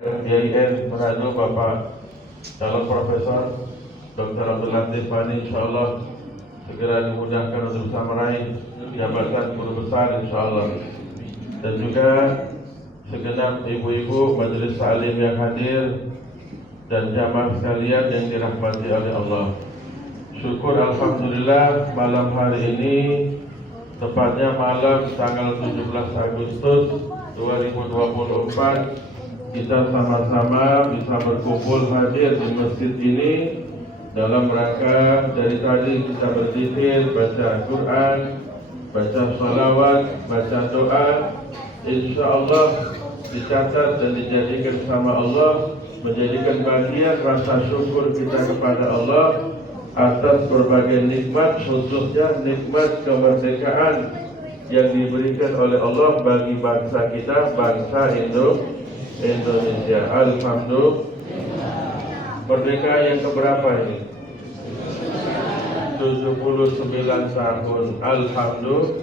YIN Manado Bapak calon Profesor Dr. Abdul Latif Fani, insyaallah segera dimudahkan untuk bisa meraih jabatan guru besar insyaallah. Dan juga segenap ibu-ibu majelis salim yang hadir dan jamaah sekalian yang dirahmati oleh Allah. Syukur alhamdulillah malam hari ini, tepatnya malam tanggal 17 Agustus 2024, kita sama-sama bisa berkumpul hadir di masjid ini dalam rangka dari tadi kita berzikir, baca Quran, baca salawat, baca doa. InsyaAllah dicatat dan dijadikan sama Allah menjadikan bagian rasa syukur kita kepada Allah atas berbagai nikmat, khususnya nikmat kemerdekaan yang diberikan oleh Allah bagi bangsa kita, bangsa Indonesia. Alhamdulillah. Merdeka yang keberapa ini? 79 tahun. Alhamdulillah.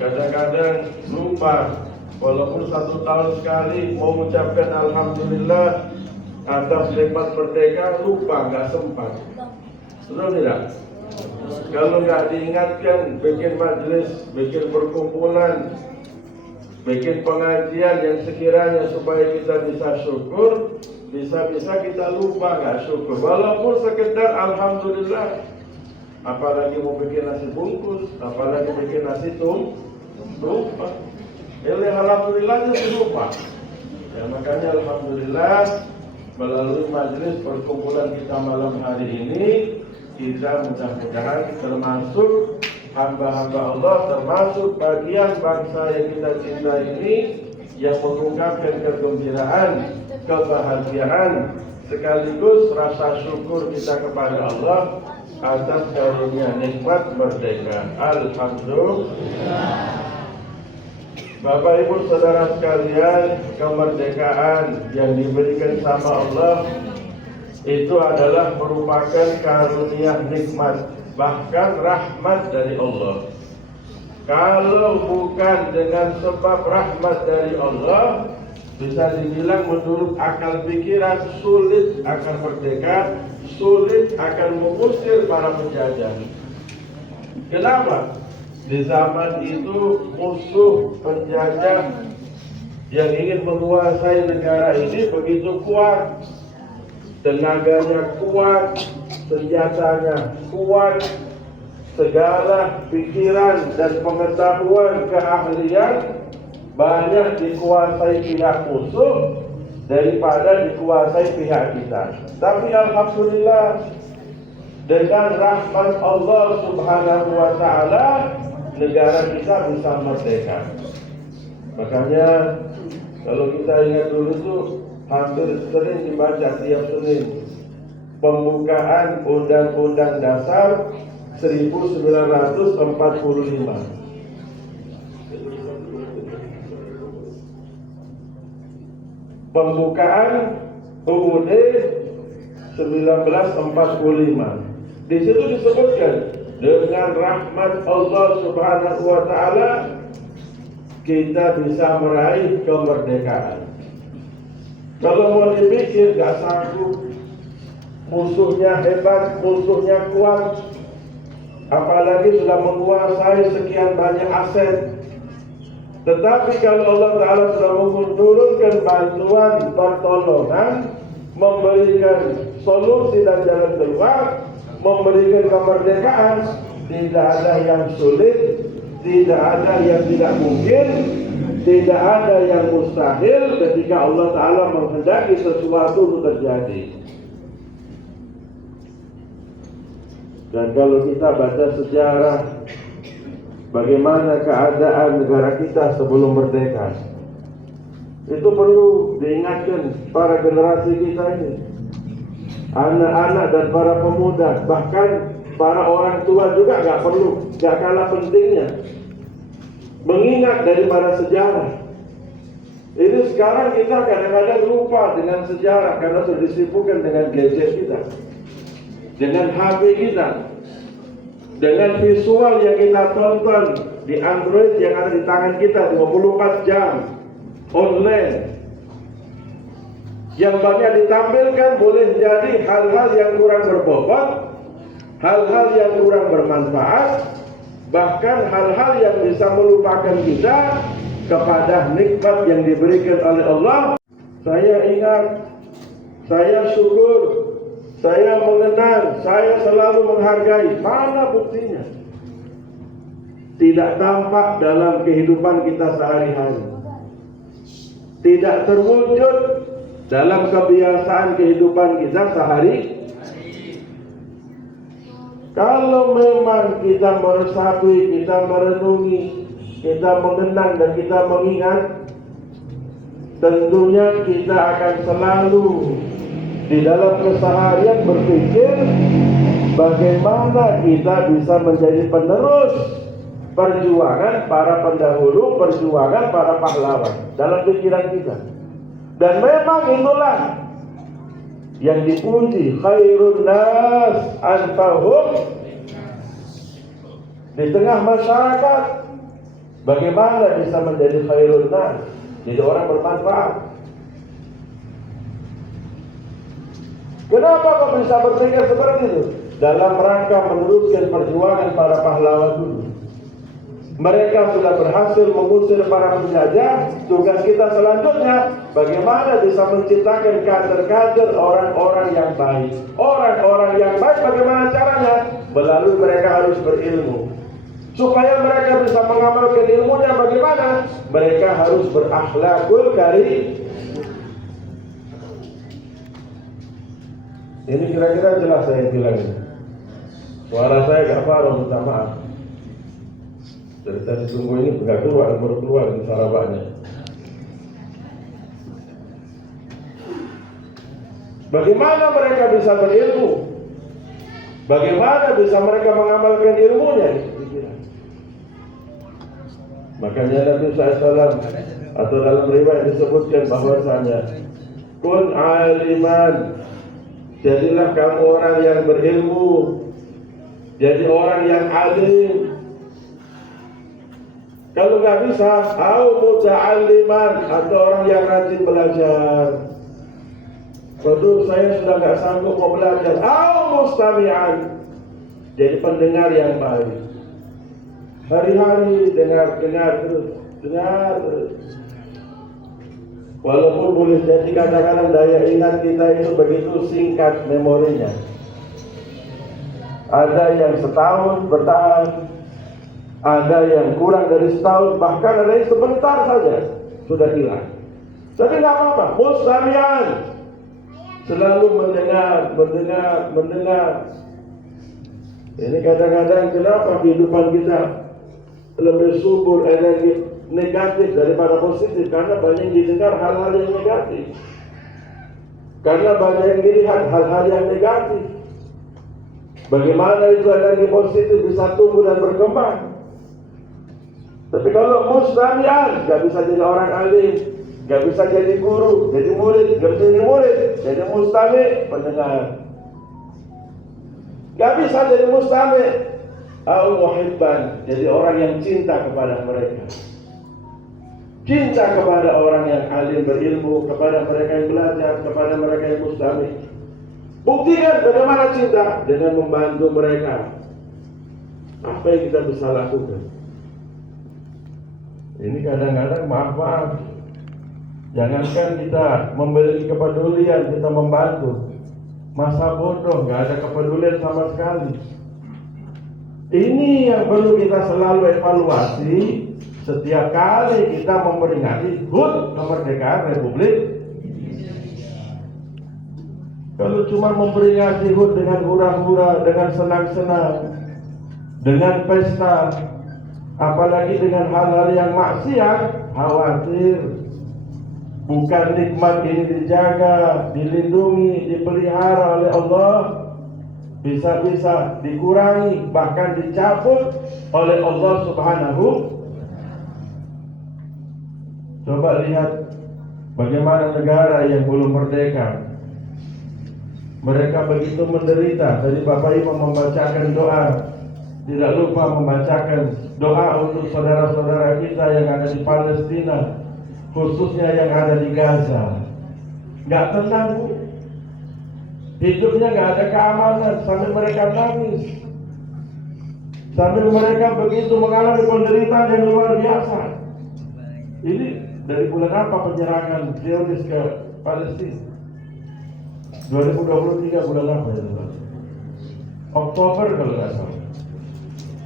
Kadang-kadang lupa, walaupun 1 tahun sekali mau mengucapkan alhamdulillah atas nikmat merdeka, lupa, nggak sempat. Betul tidak? Kalau nggak diingatkan, bikin majelis, bikin perkumpulan, bikin pengajian yang sekiranya supaya kita bisa syukur, bisa-bisa kita lupa nggak syukur. Walaupun sekedar alhamdulillah, apalagi mau bikin nasi bungkus, apalagi bikin nasi lupa. Alhamdulillahnya lupa. Ya, makanya alhamdulillah melalui majelis perkumpulan kita malam hari ini, kita mudah-mudahan termasuk hamba-hamba Allah, termasuk bagian bangsa yang kita cintai ini, yang mengungkapkan kegembiraan, kebahagiaan, sekaligus rasa syukur kita kepada Allah atas karunia nikmat merdeka. Alhamdulillah. Bapak Ibu Saudara sekalian, kemerdekaan yang diberikan sama Allah itu adalah merupakan karunia nikmat, bahkan rahmat dari Allah. Kalau bukan dengan sebab rahmat dari Allah, bisa dibilang menurut akal pikiran sulit akan merdeka, sulit akan mengusir para penjajah. Kenapa? Di zaman itu musuh penjajah yang ingin menguasai negara ini begitu kuat, tenaganya kuat, senjatanya kuat, segala pikiran dan pengetahuan keahlian banyak dikuasai pihak musuh daripada dikuasai pihak kita. Tapi alhamdulillah, dengan rahmat Allah Subhanahu wa taala, negara kita bisa merdeka. Makanya kalau kita ingat dulu tuh hampir sering dibaca tiap Senin pembukaan Undang-Undang Dasar 1945. Pembukaan UUD 1945. Di situ disebutkan dengan rahmat Allah Subhanahu wa taala kita bisa meraih kemerdekaan. Kalau mau dipikir gak sanggup, musuhnya hebat, musuhnya kuat, apalagi sudah menguasai sekian banyak aset. Tetapi kalau Allah Ta'ala sudah menurunkan bantuan, pertolongan, memberikan solusi dan jalan keluar, memberikan kemerdekaan, tidak ada yang sulit, tidak ada yang tidak mungkin, tidak ada yang mustahil ketika Allah Ta'ala menghendaki sesuatu untuk terjadi. Dan kalau kita baca sejarah bagaimana keadaan negara kita sebelum merdeka, itu perlu diingatkan para generasi kita ini, anak-anak dan para pemuda, bahkan para orang tua juga gak kalah pentingnya mengingat daripada sejarah. Ini sekarang kita kadang-kadang lupa dengan sejarah karena sudah disibukkan dengan gadget kita, dengan HP kita, dengan visual yang kita tonton di Android yang ada di tangan kita 24 jam online. yang banyak ditampilkan boleh jadi hal-hal yang kurang berbobot, hal-hal yang kurang bermanfaat, bahkan hal-hal yang bisa melupakan kita kepada nikmat yang diberikan oleh Allah. Saya ingat, saya syukur, saya mengenang, saya selalu menghargai. Mana buktinya? Tidak tampak dalam kehidupan kita sehari-hari, tidak terwujud dalam kebiasaan kehidupan kita sehari. Kalau memang kita meresapi, kita merenungi, kita mengenang dan kita mengingat, tentunya kita akan selalu di dalam keseharian berpikir bagaimana kita bisa menjadi penerus perjuangan para pendahulu, perjuangan para pahlawan dalam pikiran kita. Dan memang itulah yang dipuji, khairun nas anfa'uhum. Di tengah masyarakat, bagaimana bisa menjadi khairun nas, jadi orang bermanfaat. Kenapa kok bisa berpikir seperti itu? Dalam rangka meneruskan perjuangan para pahlawan dulu. Mereka sudah berhasil mengusir para penjajah. Tugas kita selanjutnya bagaimana bisa menciptakan kader-kader orang-orang yang baik. Orang-orang yang baik bagaimana caranya? Melalui mereka harus berilmu. Supaya mereka bisa mengamalkan ilmunya bagaimana? Mereka harus berakhlakul karim. Ini kira-kira jelas saya bilang ini. Suara saya gak parah, minta maaf. Cerita si tunggu ini nggak keluar, baru keluar di Sarawaknya. Bagaimana mereka bisa berilmu? Bagaimana bisa mereka mengamalkan ilmunya? Makanya Nabi SAW atau dalam riwayat disebutkan bahwasanya kun aliman, jadilah kamu orang yang berilmu, jadi orang yang alim. Kalau nggak bisa, au muta'alliman, atau orang yang rajin belajar. Waduh, saya sudah nggak sanggup mau belajar. Au mustami'an, jadi pendengar yang baik. Hari-hari dengar terus. Walaupun boleh jadi kadang-kadang daya ingat kita itu begitu singkat memorinya. Ada yang setahun bertahan, ada yang kurang dari setahun, bahkan ada yang sebentar saja sudah hilang. Tapi nggak apa-apa, mustami'an, selalu mendengar. Ini kadang-kadang kenapa kehidupan kita lebih subur energi negatif daripada positif? Karena banyak yang didengar hal-hal yang negatif, karena banyak yang dilihat hal-hal yang negatif. Bagaimana itu energi positif bisa tumbuh dan berkembang? Tapi kalau mustami'an, gak bisa jadi orang alim, gak bisa jadi guru, jadi murid, gak bisa jadi murid, jadi mustami', pendengar. Gak bisa jadi mustami', au muhibban, jadi orang yang cinta kepada mereka. Cinta kepada orang yang alim berilmu, kepada mereka yang belajar, kepada mereka yang mustami'. Buktikan bagaimana cinta dengan membantu mereka. Apa yang kita bisa lakukan? Ini kadang-kadang maaf, jangankan kita memiliki kepedulian, kita membantu. Masa bodoh, gak ada kepedulian sama sekali. Ini yang perlu kita selalu evaluasi setiap kali kita memperingati HUT kemerdekaan Republik. Kalau cuma memperingati HUT dengan hura-hura, dengan senang-senang, dengan pesta, apalagi dengan hal-hal yang maksiat, khawatir bukan nikmat ini dijaga, dilindungi, dipelihara oleh Allah, bisa-bisa dikurangi, bahkan dicabut oleh Allah Subhanahu. Coba lihat bagaimana negara yang belum merdeka, mereka begitu menderita. Tadi Bapak Ibu membacakan doa, tidak lupa membacakan doa untuk saudara-saudara kita yang ada di Palestina, khususnya yang ada di Gaza. nggak tenang, Bu. Hidupnya nggak ada keamanan sambil mereka nangis, sambil mereka begitu mengalami penderitaan yang luar biasa. Ini dari bulan apa penyerangan Zionis ke Palestina? 2023 bulan apa ya teman? Oktober kalau nggak salah.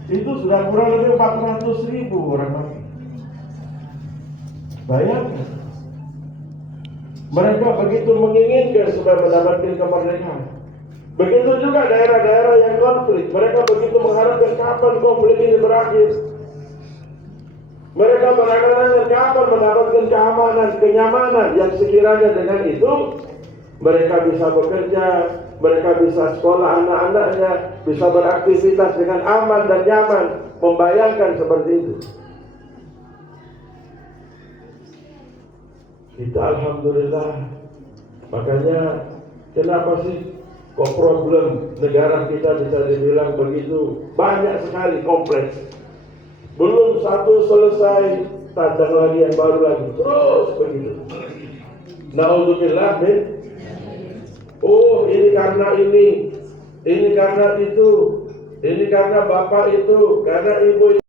Itu sudah kurang lebih 400.000 orang mati. Bayangkan, mereka begitu menginginkan supaya mendapatkan kemerdekaan. Begitu juga daerah-daerah yang konflik, mereka begitu mengharapkan kapan konflik ini berakhir. Mereka mengharapkan kapan mendapatkan keamanan, kenyamanan yang sekiranya dengan itu mereka bisa bekerja, mereka bisa sekolah anak-anaknya, bisa beraktivitas dengan aman dan nyaman. Membayangkan seperti itu. Kita alhamdulillah. Makanya kenapa sih kok problem negara kita bisa dibilang begitu banyak sekali, kompleks. Belum satu selesai, datang lagi yang baru lagi, terus begitu. Na'udzubillah min. Oh, ini karena ini karena itu, ini karena bapak itu, karena ibu itu.